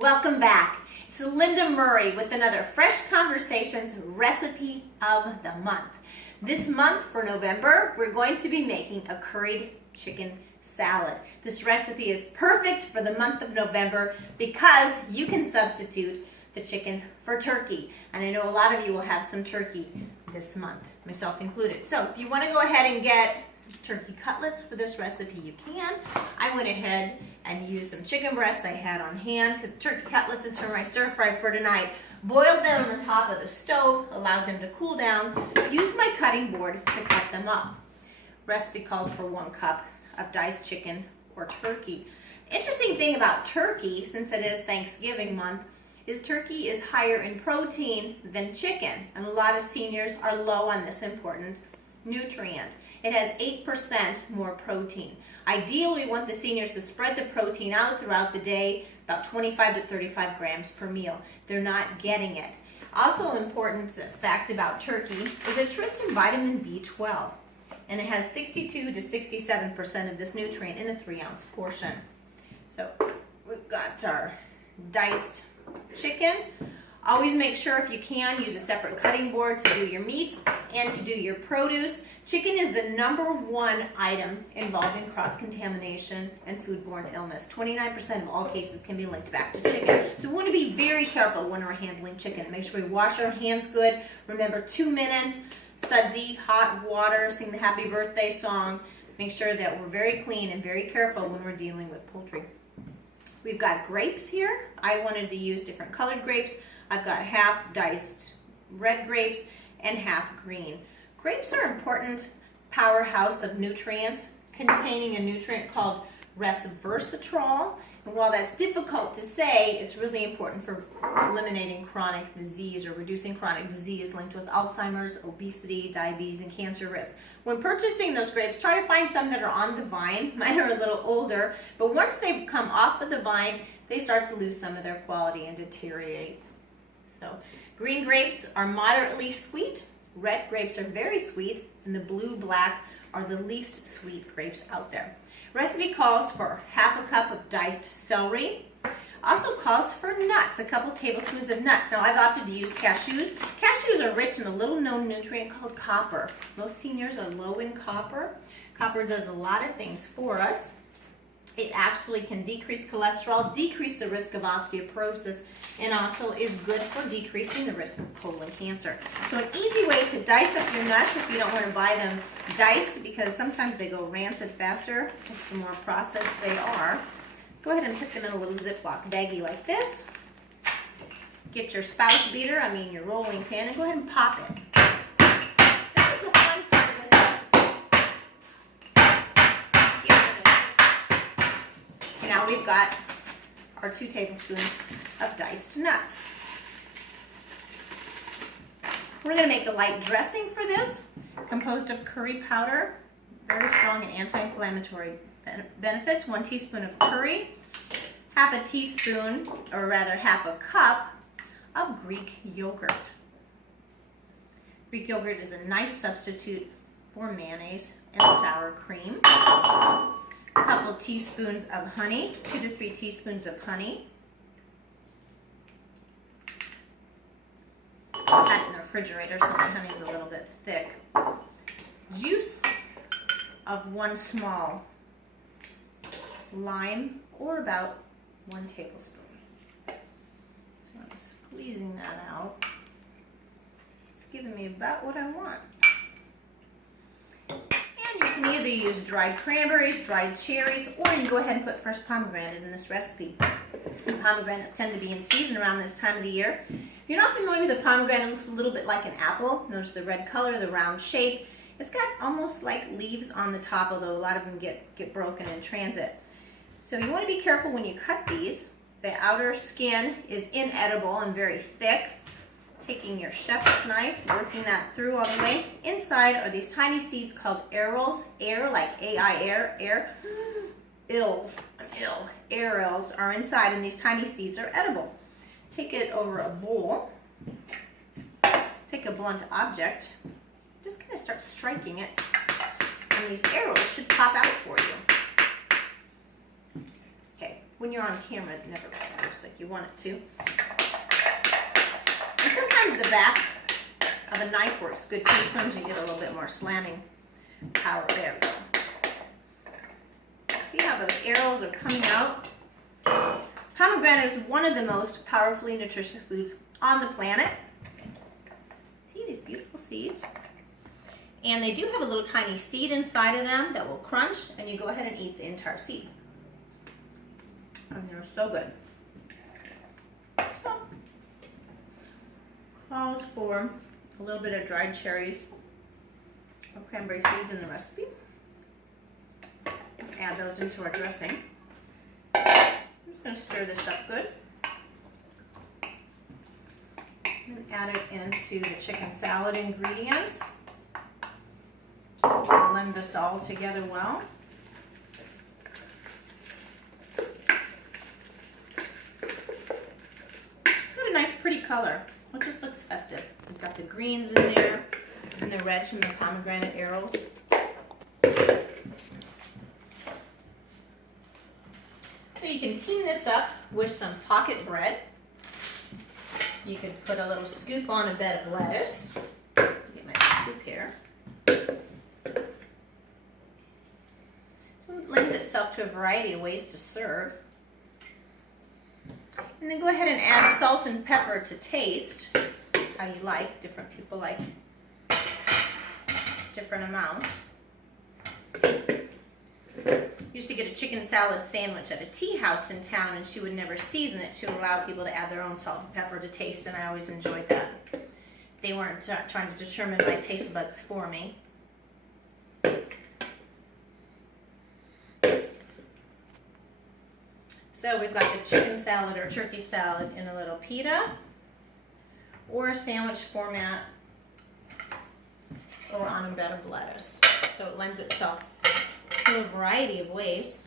Welcome back. It's Lynda Murray with another Fresh Conversations recipe of the month. This month for November, we're going to be making a curried chicken salad. This recipe is perfect for the month of November because you can substitute the chicken for turkey. And I know a lot of you will have some turkey this month, myself included. So if you want to go ahead and get turkey cutlets for this recipe, you can. I went ahead and used some chicken breasts I had on hand because turkey cutlets is for my stir fry for tonight. Boiled them on the top of the stove, allowed them to cool down, used my cutting board to cut them up. Recipe calls for 1 cup of diced chicken or turkey. Interesting thing about turkey, since it is Thanksgiving month, is turkey is higher in protein than chicken, and a lot of seniors are low on this important nutrient. It has 8% more protein. Ideally, we want the seniors to spread the protein out throughout the day, about 25 to 35 grams per meal. They're not getting it. Also, important fact about turkey is it's rich in vitamin B12, and it has 62 to 67% of this nutrient in a 3-ounce portion. So we've got our diced chicken. Always make sure, if you can, use a separate cutting board to do your meats and to do your produce. Chicken is the #1 item involved in cross-contamination and foodborne illness. 29% of all cases can be linked back to chicken. So we want to be very careful when we're handling chicken. Make sure we wash our hands good. Remember, 2 minutes, sudsy, hot water, sing the happy birthday song. Make sure that we're very clean and very careful when we're dealing with poultry. We've got grapes here. I wanted to use different colored grapes. I've got half diced red grapes and half green. Grapes are an important powerhouse of nutrients, containing a nutrient called resveratrol. And while that's difficult to say, it's really important for eliminating chronic disease or reducing chronic disease linked with Alzheimer's, obesity, diabetes, and cancer risk. When purchasing those grapes, try to find some that are on the vine. Mine are a little older, but once they've come off of the vine, they start to lose some of their quality and deteriorate. So green grapes are moderately sweet, red grapes are very sweet, and the blue-black are the least sweet grapes out there. Recipe calls for half a cup of diced celery. Also calls for nuts, a couple tablespoons of nuts. Now I've opted to use cashews. Cashews are rich in a little known nutrient called copper. Most seniors are low in copper. Copper does a lot of things for us. It actually can decrease cholesterol, decrease the risk of osteoporosis, and also is good for decreasing the risk of colon cancer. So an easy way to dice up your nuts, if you don't want to buy them diced, because sometimes they go rancid faster the more processed they are. Go ahead and put them in a little Ziploc baggie like this. Get your spouse beater, your rolling pin, and go ahead and pop it. This is the fun part of this recipe. Now we've got our 2 tablespoons of diced nuts. We're going to make a light dressing for this, composed of curry powder, very strong and anti-inflammatory benefits, 1 teaspoon of curry, half a teaspoon, or rather half a cup of Greek yogurt. Greek yogurt is a nice substitute for mayonnaise and sour cream. A couple teaspoons of honey, 2 to 3 teaspoons of honey. I had it in the refrigerator, so my honey is a little bit thick. Juice of 1 small lime, or about 1 tablespoon. So I'm squeezing that out. It's giving me about what I want. You can either use dried cranberries, dried cherries, or you can go ahead and put fresh pomegranate in this recipe. Pomegranates tend to be in season around this time of the year. If you're not familiar with a pomegranate, it looks a little bit like an apple. Notice the red color, the round shape. It's got almost like leaves on the top, although a lot of them get broken in transit. So you want to be careful when you cut these. The outer skin is inedible and very thick. Taking your chef's knife, working that through all the way. Inside are these tiny seeds called arils, like A-I-R, arils are inside, and these tiny seeds are edible. Take it over a bowl, take a blunt object, just kind of start striking it, and these arrows should pop out for you. Okay, when you're on camera, it never looks like you want it to. And sometimes the back of a knife works good too. Sometimes you get a little bit more slamming power. There we go. See how those arrows are coming out? Pomegranate is one of the most powerfully nutritious foods on the planet. See these beautiful seeds? And they do have a little tiny seed inside of them that will crunch, and you go ahead and eat the entire seed. And they're so good. So, calls for a little bit of dried cherries or cranberry seeds in the recipe. Add those into our dressing. I'm just going to stir this up good. And add it into the chicken salad ingredients. Blend this all together well. It's got a nice pretty color. It just looks festive. We've got the greens in there and the reds from the pomegranate arrows. So you can team this up with some pocket bread. You could put a little scoop on a bed of lettuce. Get my scoop here. So it lends itself to a variety of ways to serve. And then go ahead and add salt and pepper to taste, how you like. Different people like different amounts. Used to get a chicken salad sandwich at a tea house in town, and she would never season it. She would allow people to add their own salt and pepper to taste, and I always enjoyed that. They weren't trying to determine my taste buds for me. So we've got the chicken salad or turkey salad in a little pita or a sandwich format or on a bed of lettuce. So it lends itself to a variety of ways.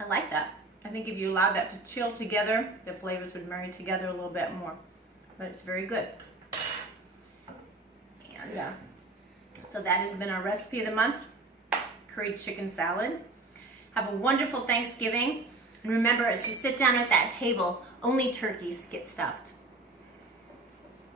I like that. I think if you allowed that to chill together, the flavors would marry together a little bit more. But it's very good. And so that has been our recipe of the month, curried chicken salad. Have a wonderful Thanksgiving. And remember, as you sit down at that table, only turkeys get stuffed.